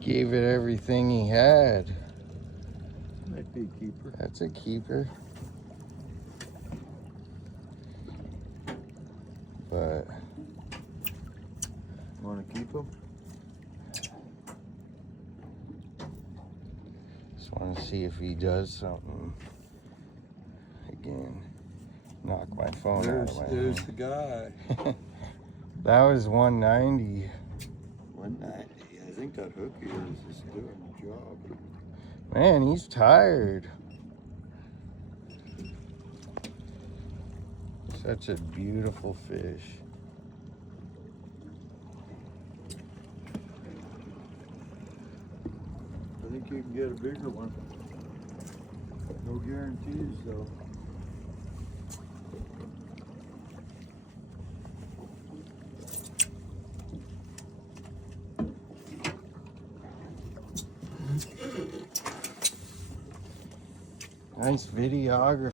Gave it everything he had. Might be a keeper. That's a keeper. But Want to keep him? just want to see if he does something. Again, knock my phone out of my There's hand. the guy. That was 190. 190. I think that hook here is just doing the job. Man, he's tired. Such a beautiful fish. I think you can get a bigger one. No guarantees though. Nice videography.